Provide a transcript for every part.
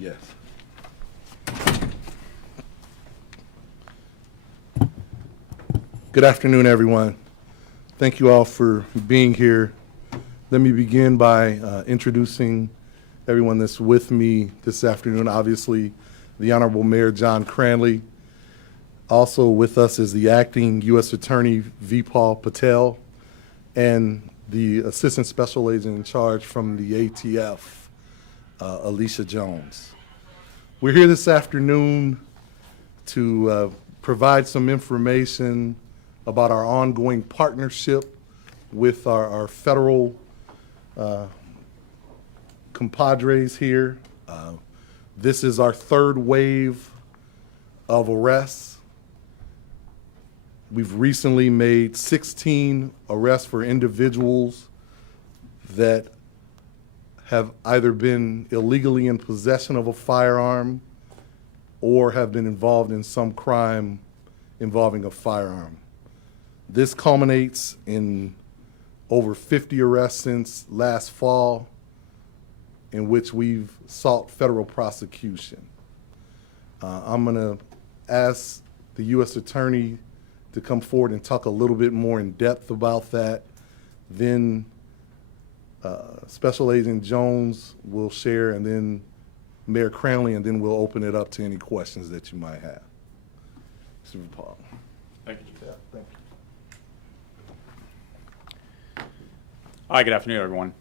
Yes. Good afternoon, everyone. Thank you all for being here. Let me begin by introducing everyone that's with me this afternoon. Obviously, the Honorable Mayor John Cranley. Also with us is the Acting U.S. Attorney Vipal Patel and the Assistant Special Agent in Charge from the ATF, Alicia Jones. We're here this afternoon to provide some information about our ongoing partnership with our federal compadres here. This is our third wave of arrests. We've recently made 16 arrests for individuals that have either been illegally in possession of a firearm or have been involved in some crime involving a firearm. This culminates in over 50 arrests since last fall, in which we've sought federal prosecution. I'm going to ask the U.S. Attorney to come forward and talk a little bit more in depth about that. Then Special Agent Jones will share, and then Mayor Cranley, and then we'll open it up to any questions that you might have. Mr. Paul. Thank you. Yeah, thank you. Hi, good afternoon, everyone.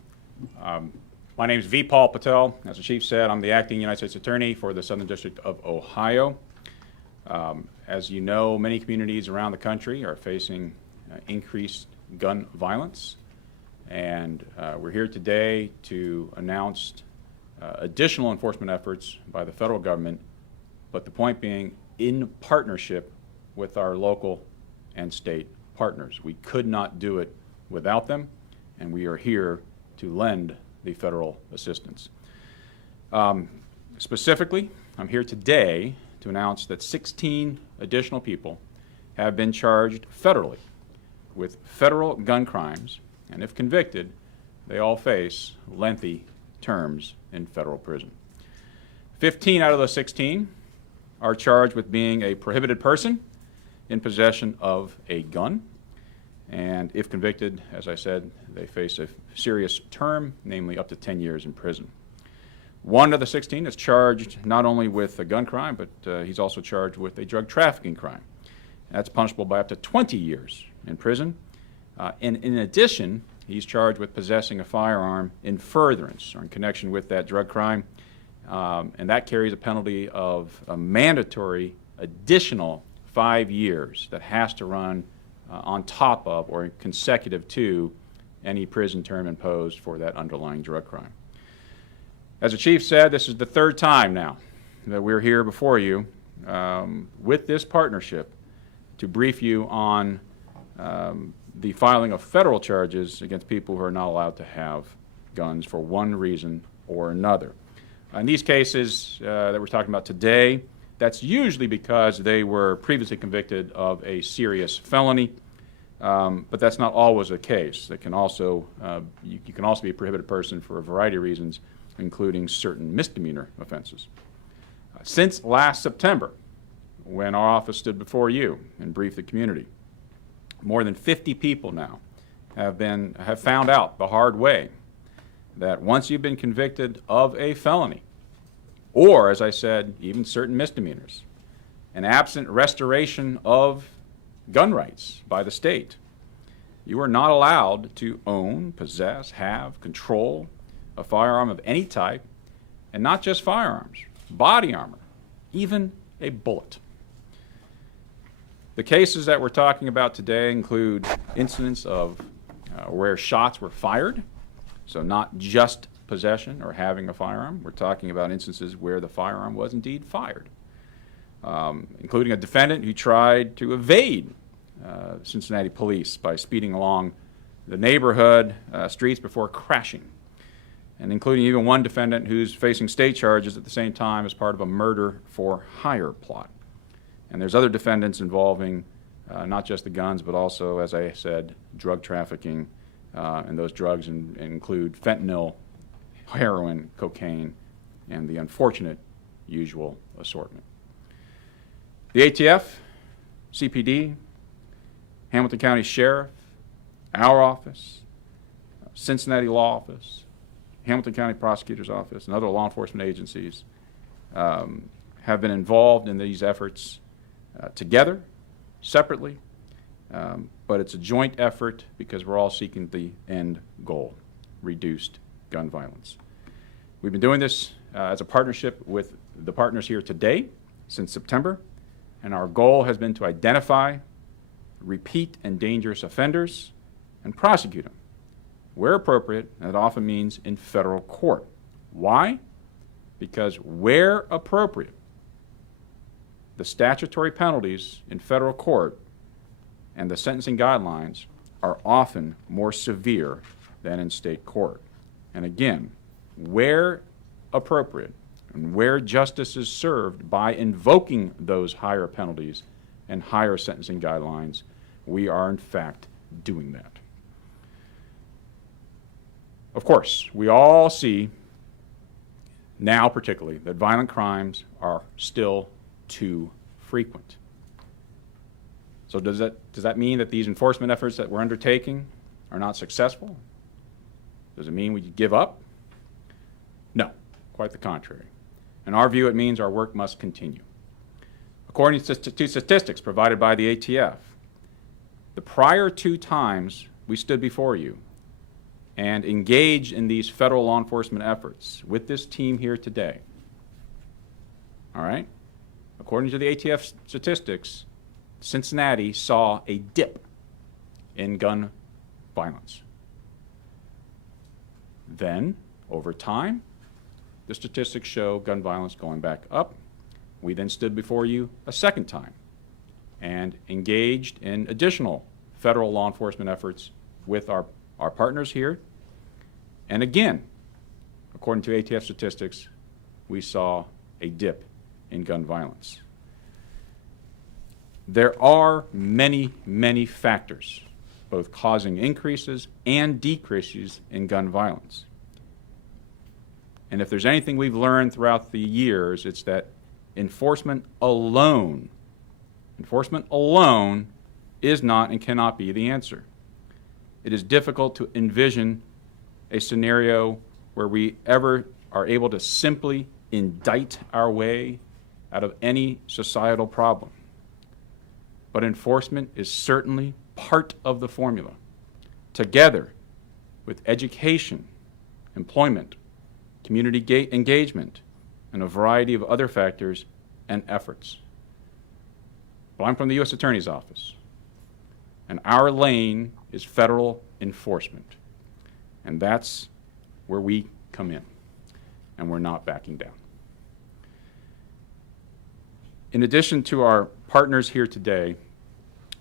My name is Vipal Patel. As the Chief said, I'm the Acting United States Attorney for the Southern District of Ohio. As you know, many communities around the country are facing increased gun violence, and we're here today to announce additional enforcement efforts by the federal government, but the point being in partnership with our local and state partners. We could not do it without them, and we are here to lend the federal assistance. Specifically, I'm here today to announce that 16 additional people have been charged federally with federal gun crimes, and if convicted, they all face lengthy terms in federal prison. 15 out of those 16 are charged with being a prohibited person in possession of a gun, and if convicted, as I said, they face a serious term, namely up to 10 years in prison. One of the 16 is charged not only with a gun crime, but he's also charged with a drug trafficking crime. That's punishable by up to 20 years in prison. And in addition, he's charged with possessing a firearm in furtherance or in connection with that drug crime. And that carries a penalty of a mandatory additional 5 years that has to run on top of or consecutive to any prison term imposed for that underlying drug crime. As the Chief said, this is the third time now that we're here before you with this partnership to brief you on the filing of federal charges against people who are not allowed to have guns for one reason or another. In these cases that we're talking about today, that's usually because they were previously convicted of a serious felony, but that's not always the case. That can also, you can also be a prohibited person for a variety of reasons, including certain misdemeanor offenses. Since last September, when our office stood before you and briefed the community, more than 50 people now have found out the hard way that once you've been convicted of a felony, or, as I said, even certain misdemeanors, and absent restoration of gun rights by the state, you are not allowed to own, possess, have, control a firearm of any type, and not just firearms, body armor, even a bullet. The cases that we're talking about today include incidents of where shots were fired, so not just possession or having a firearm. We're talking about instances where the firearm was indeed fired, including a defendant who tried to evade Cincinnati police by speeding along the neighborhood streets before crashing, and including even one defendant who's facing state charges at the same time as part of a murder for hire plot. And there's other defendants involving not just the guns, but also, as I said, drug trafficking, and those drugs include fentanyl, heroin, cocaine, and the unfortunate usual assortment. The ATF, CPD, Hamilton County Sheriff, our office, Cincinnati Law Office, Hamilton County Prosecutor's Office, and other law enforcement agencies have been involved in these efforts together, separately, but it's a joint effort because we're all seeking the end goal, reduced gun violence. We've been doing this as a partnership with the partners here today since September, and our goal has been to identify repeat and dangerous offenders and prosecute them where appropriate, and it often means in federal court. Why? Because where appropriate, the statutory penalties in federal court and the sentencing guidelines are often more severe than in state court. And again, where appropriate and where justice is served by invoking those higher penalties and higher sentencing guidelines, we are in fact doing that. Of course, we all see now particularly that violent crimes are still too frequent. So does that mean that these enforcement efforts that we're undertaking are not successful? Does it mean we give up? No, quite the contrary. In our view, it means our work must continue. According to statistics provided by the ATF, the prior 2 times we stood before you and engaged in these federal law enforcement efforts with this team here today, all right? According to the ATF statistics, Cincinnati saw a dip in gun violence. Then, over time, the statistics show gun violence going back up. We then stood before you a second time and engaged in additional federal law enforcement efforts with our partners here. And again, according to ATF statistics, we saw a dip in gun violence. There are many, many factors, both causing increases and decreases in gun violence. And if there's anything we've learned throughout the years, it's that enforcement alone is not and cannot be the answer. It is difficult to envision a scenario where we ever are able to simply indict our way out of any societal problem. But enforcement is certainly part of the formula, together with education, employment, community engagement, and a variety of other factors and efforts. But I'm from the U.S. Attorney's Office, and our lane is federal enforcement. And that's where we come in, and we're not backing down. In addition to our partners here today,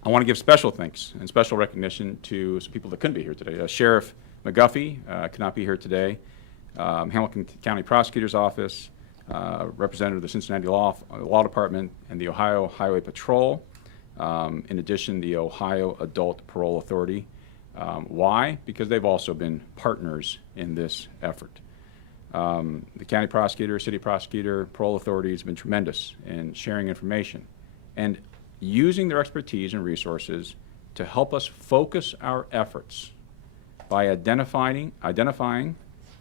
I want to give special thanks and special recognition to some people that couldn't be here today. Sheriff McGuffey could not be here today. Hamilton County Prosecutor's Office, representative of the Cincinnati Law Department, and the Ohio Highway Patrol. In addition, the Ohio Adult Parole Authority. Why? Because they've also been partners in this effort. The county prosecutor, city prosecutor, parole authorities have been tremendous in sharing information and using their expertise and resources to help us focus our efforts by identifying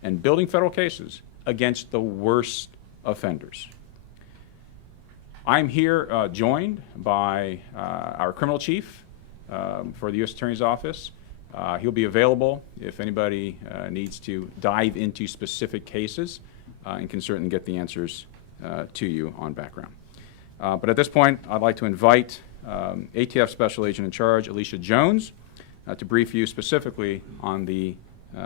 and building federal cases against the worst offenders. I'm here joined by our criminal chief for the U.S. Attorney's Office. He'll be available if anybody needs to dive into specific cases and can certainly get the answers to you on background. But at this point, I'd like to invite ATF Special Agent in Charge, Alicia Jones, to brief you specifically on the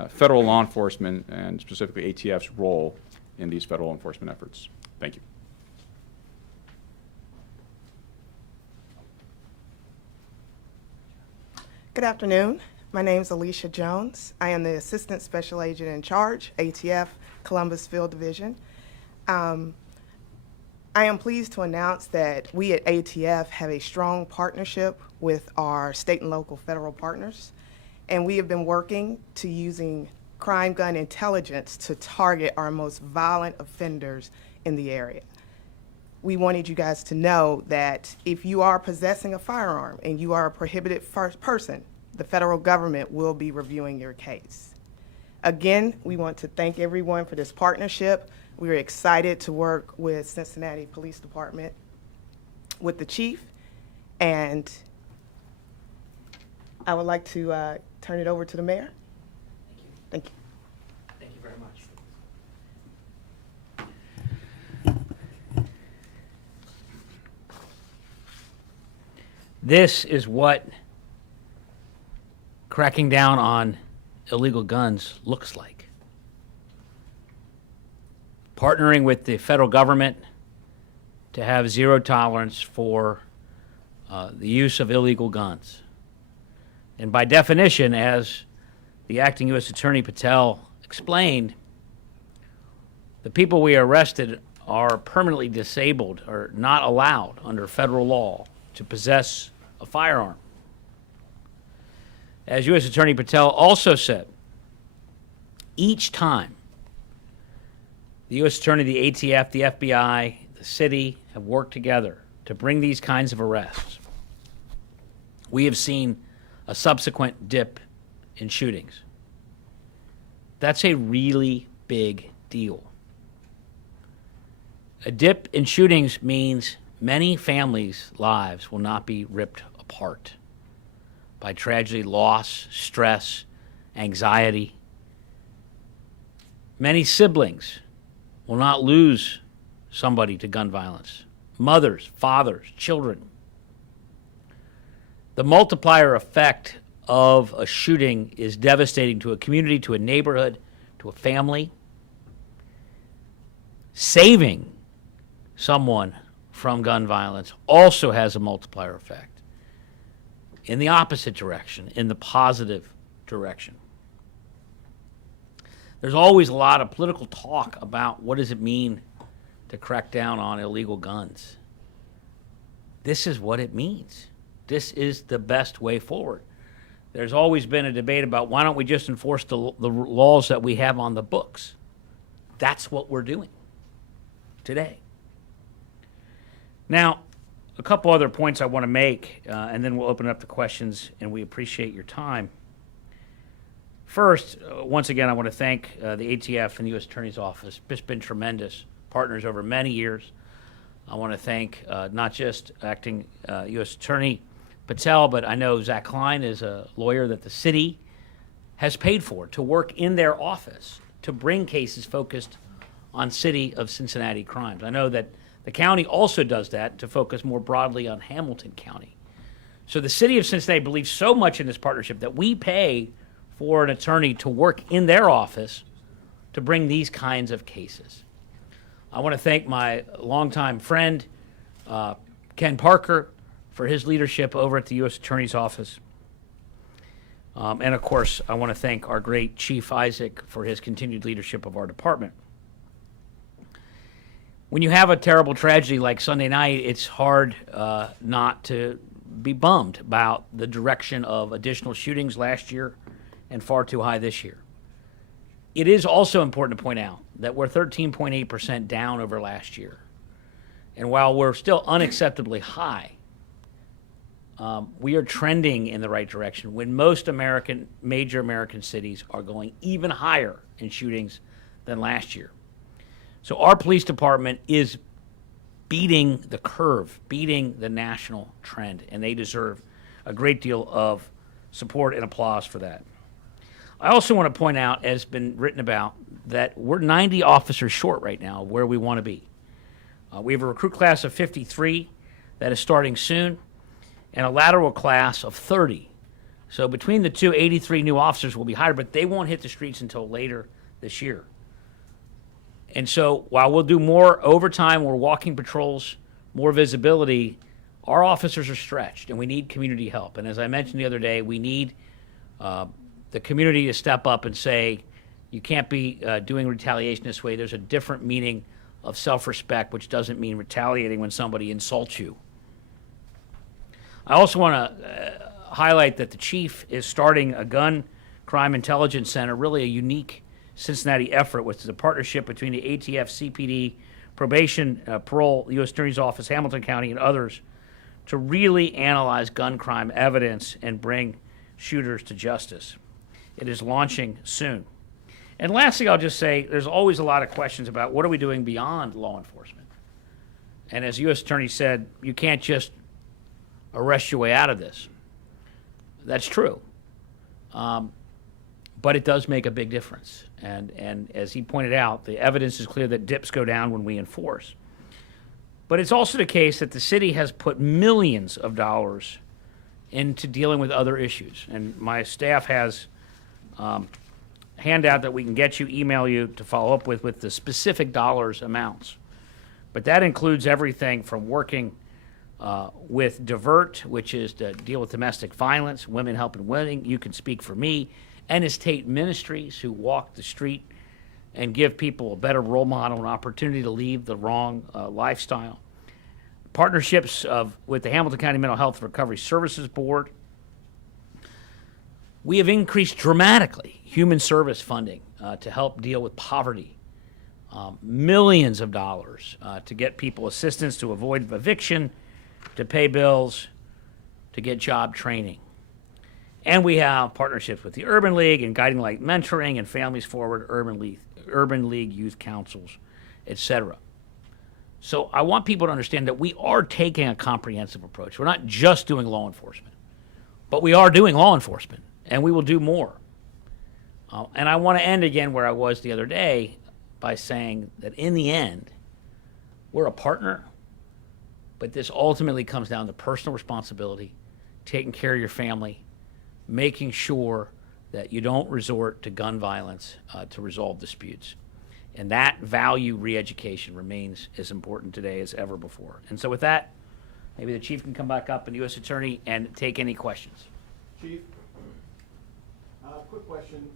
federal law enforcement and specifically ATF's role in these federal enforcement efforts. Thank you. Good afternoon. My name is Alicia Jones. I am the Assistant Special Agent in Charge, ATF, Columbus Field Division. I am pleased to announce that we at ATF have a strong partnership with our state and local federal partners, and we have been working to using crime gun intelligence to target our most violent offenders in the area. we wanted you guys to know that if you are possessing a firearm and you are a prohibited person, the federal government will be reviewing your case. Again, we want to thank everyone for this partnership. We are excited to work with Cincinnati Police Department, with the chief, and I would like to turn it over to the mayor. Thank you. Thank you very much. This is what cracking down on illegal guns looks like. Partnering with the federal government to have zero tolerance for the use of illegal guns. And by definition, as the acting U.S. Attorney Patel explained, the people we arrested are permanently disabled or not allowed under federal law to possess a firearm. As U.S. Attorney Patel also said, each time the U.S. Attorney, the ATF, the FBI, the city have worked together to bring these kinds of arrests, we have seen a subsequent dip in shootings. That's a really big deal. A dip in shootings means many families' lives will not be ripped apart by tragedy, loss, stress, anxiety. Many siblings will not lose somebody to gun violence. Mothers, fathers, children. The multiplier effect of a shooting is devastating to a community, to a neighborhood, to a family. Saving someone from gun violence also has a multiplier effect in the opposite direction, in the positive direction. There's always a lot of political talk about what does it mean to crack down on illegal guns. This is what it means. This is the best way forward. There's always been a debate about why don't we just enforce the laws that we have on the books. That's what we're doing today. Now, a couple other points I want to make, and then we'll open up the questions, and we appreciate your time. First, once again, I want to thank the ATF and the U.S. Attorney's Office. It's been tremendous partners over many years. I want to thank not just acting U.S. Attorney Patel, but I know Zach Klein is a lawyer that the city has paid for to work in their office to bring cases focused on city of Cincinnati crimes. I know that the county also does that to focus more broadly on Hamilton County. So the city of Cincinnati believes so much in this partnership that we pay for an attorney to work in their office to bring these kinds of cases. I want to thank my longtime friend, Ken Parker, for his leadership over at the U.S. Attorney's Office. And of course, I want to thank our great Chief Isaac for his continued leadership of our department. When you have a terrible tragedy like Sunday night, it's hard not to be bummed about the direction of additional shootings last year and far too high this year. It is also important to point out that we're 13.8% down over last year. And while we're still unacceptably high, we are trending in the right direction when most major American cities are going even higher in shootings than last year. So our police department is beating the curve, beating the national trend, and they deserve a great deal of support and applause for that. I also want to point out, as has been written about, that we're 90 officers short right now of where we want to be. We have a recruit class of 53 that is starting soon, and a lateral class of 30. So between the two, 83 new officers will be hired, but they won't hit the streets until later this year. And so while we'll do more overtime, more walking patrols, more visibility, our officers are stretched, and we need community help. And as I mentioned the other day, we need the community to step up and say, you can't be doing retaliation this way. There's a different meaning of self-respect, which doesn't mean retaliating when somebody insults you. I also want to highlight that the chief is starting a gun crime intelligence center, really a unique Cincinnati effort, which is a partnership between the ATF, CPD, probation, parole, the U.S. Attorney's Office, Hamilton County, and others to really analyze gun crime evidence and bring shooters to justice. It is launching soon. And lastly, I'll just say there's always a lot of questions about what are we doing beyond law enforcement. And as U.S. Attorney said, you can't just arrest your way out of this. That's true. But it does make a big difference. And as he pointed out, the evidence is clear that dips go down when we enforce. But it's also the case that the city has put millions of dollars into dealing with other issues. And my staff has handout that we can get you, email you to follow up with the specific dollars amounts. But that includes everything from working with Divert, which is to deal with domestic violence, Women Helping Women, You Can Speak for Me, and Estate Ministries, who walk the street and give people a better role model and opportunity to leave the wrong lifestyle. Partnerships with the Hamilton County Mental Health Recovery Services Board. We have increased dramatically human service funding to help deal with poverty. Millions of dollars to get people assistance to avoid eviction, to pay bills, to get job training. And we have partnerships with the Urban League and Guiding Light Mentoring and Families Forward, Urban League Youth Councils, etc. So I want people to understand that we are taking a comprehensive approach. We're not just doing law enforcement, but we are doing law enforcement, and we will do more. And I want to end again where I was the other day by saying that in the end, we're a partner, but this ultimately comes down to personal responsibility, taking care of your family, making sure that you don't resort to gun violence to resolve disputes. And that value re-education remains as important today as ever before. And so with that, maybe the chief can come back up and U.S. Attorney and take any questions. Chief, quick question,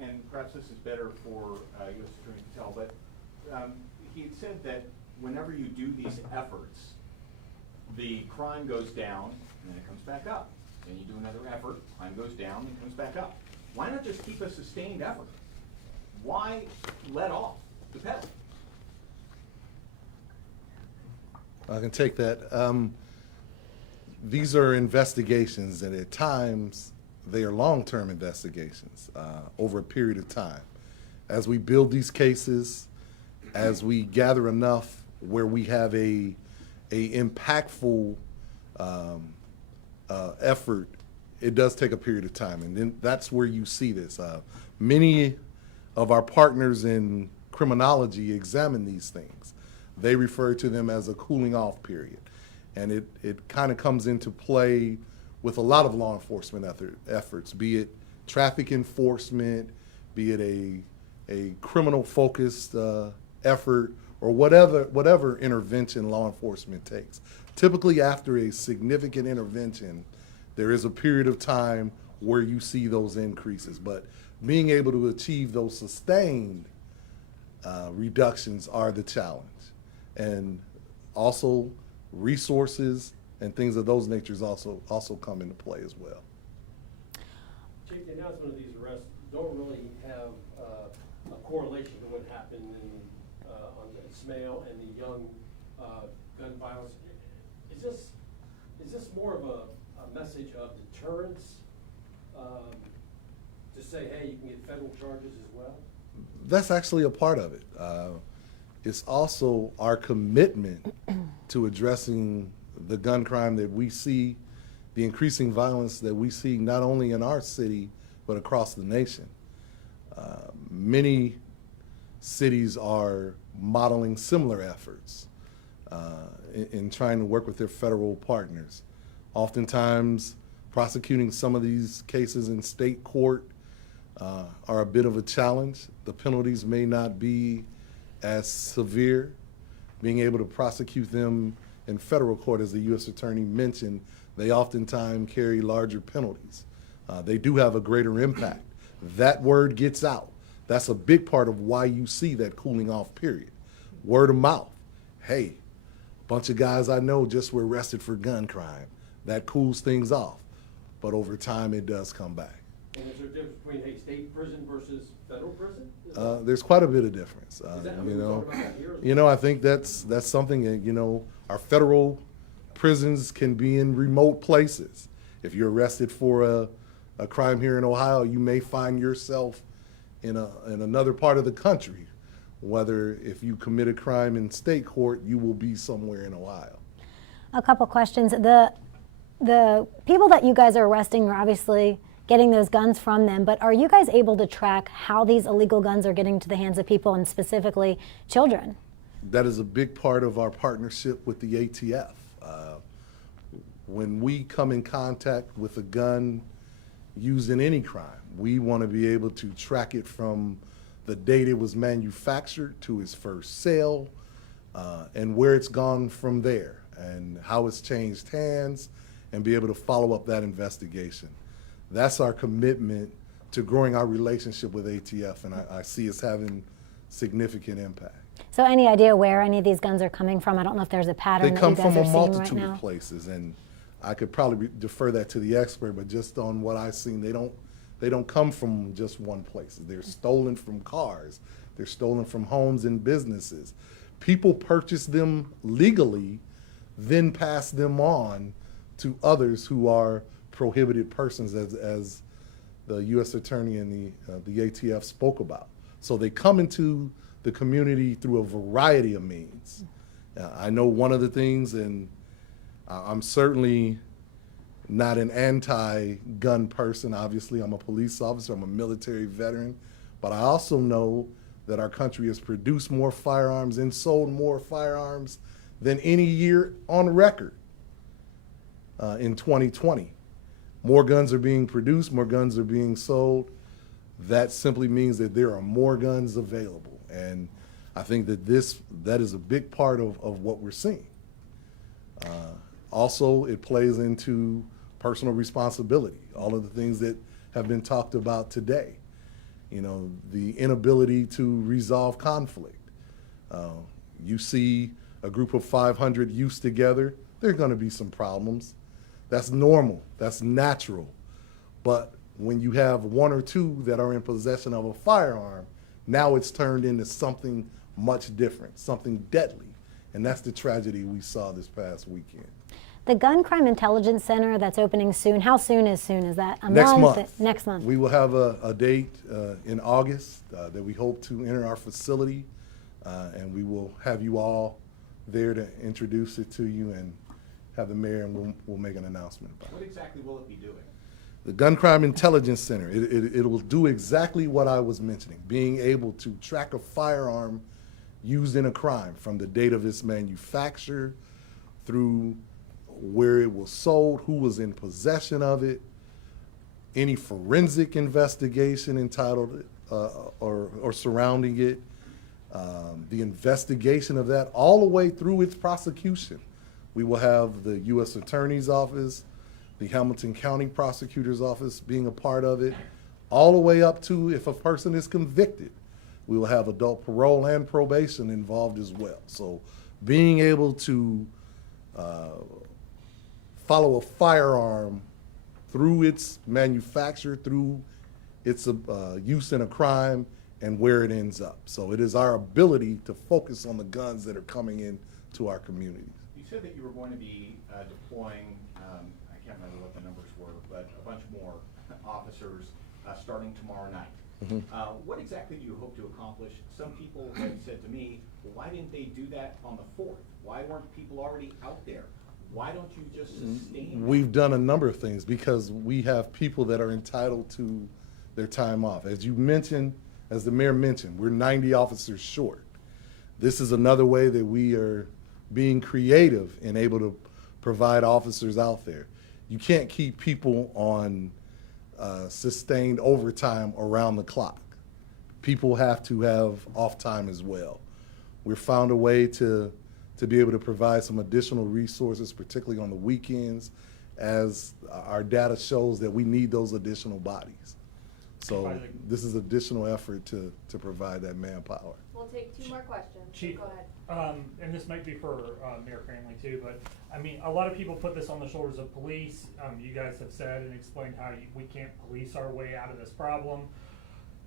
and perhaps this is better for U.S. Attorney Patel, but he had said that whenever you do these efforts, the crime goes down and then it comes back up. Then you do another effort, crime goes down and comes back up. Why not just keep a sustained effort? Why let off the pedal? I can take that. These are investigations, and at times they are long-term investigations over a period of time. As we build these cases, as we gather enough where we have a impactful effort, it does take a period of time, and then that's where you see this. Many of our partners in criminology examine these things. They refer to them as a cooling off period. And it kind of comes into play with a lot of law enforcement efforts, be it traffic enforcement, be it a criminal focused effort, or whatever intervention law enforcement takes. Typically after a significant intervention, there is a period of time where you see those increases. But being able to achieve those sustained reductions are the challenge. And also resources and things of those natures also come into play as well. Chief, the announcement of these arrests don't really have a correlation to what happened on Ismail and the young gun violence. Is this more of a message of deterrence to say, hey, you can get federal charges as well? That's actually a part of it. It's also our commitment to addressing the gun crime that we see, the increasing violence that we see not only in our city, but across the nation. Many cities are modeling similar efforts in trying to work with their federal partners. Oftentimes, prosecuting some of these cases in state court are a bit of a challenge. The penalties may not be as severe. Being able to prosecute them in federal court, as the U.S. Attorney mentioned, they oftentimes carry larger penalties. They do have a greater impact. That word gets out. That's a big part of why you see that cooling off period. Word of mouth. Hey, a bunch of guys I know just were arrested for gun crime. That cools things off. But over time, it does come back. And is there a difference between, hey, state prison versus federal prison? There's quite a bit of difference. Is that, I You mean, we know, talked about that here as you know, I think that's something that, you know, our federal prisons can be in remote places. If you're arrested for a crime here in Ohio, you may find yourself in another part of the country. Whether if you commit a crime in state court, you will be somewhere in Ohio. A couple questions. The people that you guys are arresting are obviously getting those guns from them, but are you guys able to track how these illegal guns are getting to the hands of people, and specifically children? That is a big part of our partnership with the ATF. When we come in contact with a gun used in any crime, we want to be able to track it from the date it was manufactured to its first sale, and where it's gone from there, and how it's changed hands, and be able to follow up that investigation. That's our commitment to growing our relationship with ATF, and I see us having significant impact. So any idea where any of these guns are coming from? I don't know if there's a pattern They that come you guys from are a seeing right multitude now. of places, and I could probably defer that to the expert, but just on what I've seen, they don't come from just one place. They're stolen from cars. They're stolen from homes and businesses. People purchase them legally, then pass them on to others who are prohibited persons, as the U.S. Attorney and the ATF spoke about. So they come into the community through a variety of means. I know one of the things, and I'm certainly not an anti-gun person. Obviously, I'm a police officer, I'm a military veteran, but I also know that our country has produced more firearms and sold more firearms than any year on record in 2020. More guns are being produced, more guns are being sold. That simply means that there are more guns available. And I think that that is a big part of what we're seeing. Also, it plays into personal responsibility, all of the things that have been talked about today. You know, the inability to resolve conflict. You see a group of 500 youths together, there are going to be some problems. That's normal, that's natural. But when you have one or two that are in possession of a firearm, now it's turned into something much different, something deadly. And that's the tragedy we saw this past weekend. The Gun Crime Intelligence Center that's opening soon, how soon is soon? Is that a Next month? month. Next month. We will have a date in August that we hope to enter our facility, and we will have you all there to introduce it to you and have the mayor, and we'll make an announcement about it. What exactly will it be doing? The Gun Crime Intelligence Center, it will do exactly what I was mentioning, being able to track a firearm used in a crime from the date of its manufacture through where it was sold, who was in possession of it, any forensic investigation entitled or surrounding it, the investigation of that all the way through its prosecution. We will have the U.S. Attorney's Office, the Hamilton County Prosecutor's Office being a part of it, all the way up to if a person is convicted. We will have adult parole and probation involved as well. So being able to follow a firearm through its manufacture, through its use in a crime, and where it ends up. So it is our ability to focus on the guns that are coming in to our communities. You said that you were going to be deploying, I can't remember what the numbers were, but a bunch more officers starting tomorrow night. What exactly do you hope to accomplish? Some people have said to me, well, why didn't they do that on the 4th? Why weren't people already out there? Why don't you just sustain that? We've done a number of things because we have people that are entitled to their time off. As you mentioned, as the mayor mentioned, we're 90 officers short. This is another way that we are being creative and able to provide officers out there. You can't keep people on sustained overtime around the clock. People have to have off time as well. We've found a way to be able to provide some additional resources, particularly on the weekends, as our data shows that we need those additional bodies. So this is additional effort to provide that manpower. We'll take 2 more questions. Chief, Go ahead. and this might be for Mayor Cranley too, but I mean, a lot of people put this on the shoulders of police. You guys have said and explained how we can't police our way out of this problem.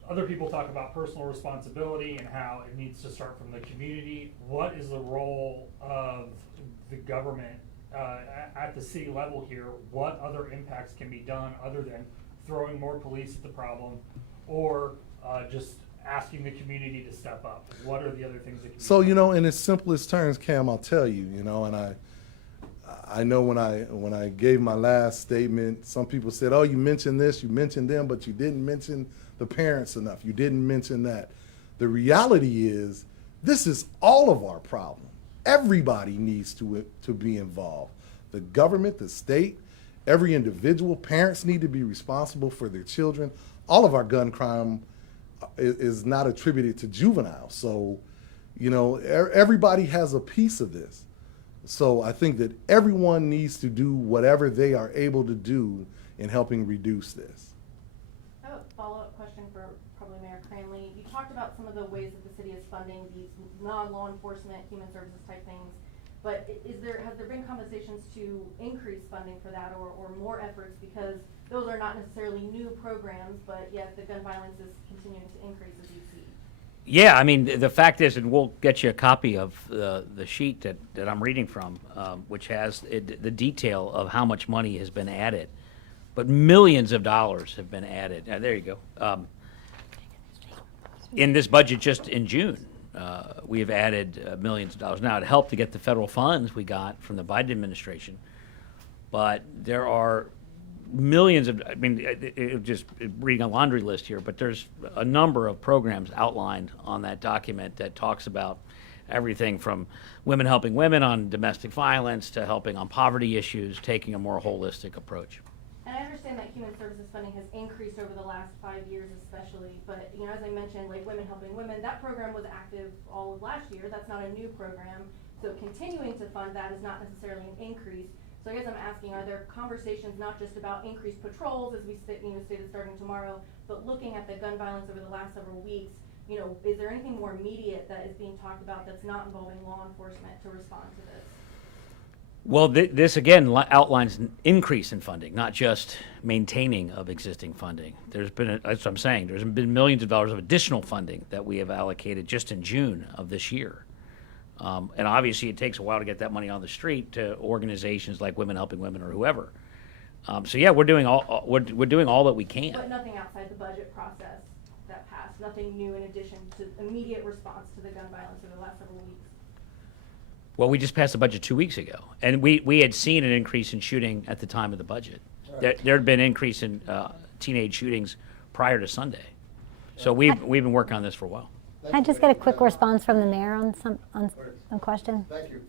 other people talk about personal responsibility and how it needs to start from the community. What is the role of the government at the city level here? What other impacts can be done other than throwing more police at the problem, or just asking the community to step up? What are the other things that can be So, done? you know, in its simplest terms, Cam, I'll tell you, you know, and I know when I gave my last statement, some people said, oh, you mentioned this, you mentioned them, but you didn't mention the parents enough. You didn't mention that. The reality is, this is all of our problem. Everybody needs to be involved. The government, the state, every individual, parents need to be responsible for their children. All of our gun crime is not attributed to juveniles. So, you know, everybody has a piece of this. So I think that everyone needs to do whatever they are able to do in helping reduce this. I have a follow-up question for probably Mayor Cranley. You talked about some of the ways that the city is funding these non-law enforcement, human services type things, but has there been conversations to increase funding for that or more efforts, because those are not necessarily new programs, but yet the gun violence is continuing to increase as you see? Yeah, I mean, the fact is, and we'll get you a copy of the sheet that I'm reading from, which has the detail of how much money has been added. But millions of dollars have been added. There you go. In this budget just in June, we have added millions of dollars. Now, it helped to get the federal funds we got from the Biden administration, but there are millions of, I mean, just reading a laundry list here, but there's a number of programs outlined on that document that talks about everything from women helping women on domestic violence to helping on poverty issues, taking a more holistic approach. And I understand that human services funding has increased over the last 5 years especially, but you know, as I mentioned, like Women Helping Women, that program was active all of last year. That's not a new program. So continuing to fund that is not necessarily an increase. So I guess I'm asking, are there conversations not just about increased patrols, as we stated starting tomorrow, but looking at the gun violence over the last several weeks, you know, is there anything more immediate that is being talked about that's not involving law enforcement to respond to this? Well, this again outlines an increase in funding, not just maintaining of existing funding. There's been, that's what I'm saying, there's been millions of dollars of additional funding that we have allocated just in June of this year. And obviously, it takes a while to get that money on the street to organizations like Women Helping Women or whoever. So yeah, we're doing all that we can. But nothing outside the budget process that passed, nothing new in addition to immediate response to the gun violence over the last several weeks. Well, we just passed the budget 2 weeks ago, and we had seen an increase in shooting at the time of the budget. There had been an increase in teenage shootings prior to Sunday. So we've been working on this for a while. Can I just get a quick response from the mayor on some question? Thank you.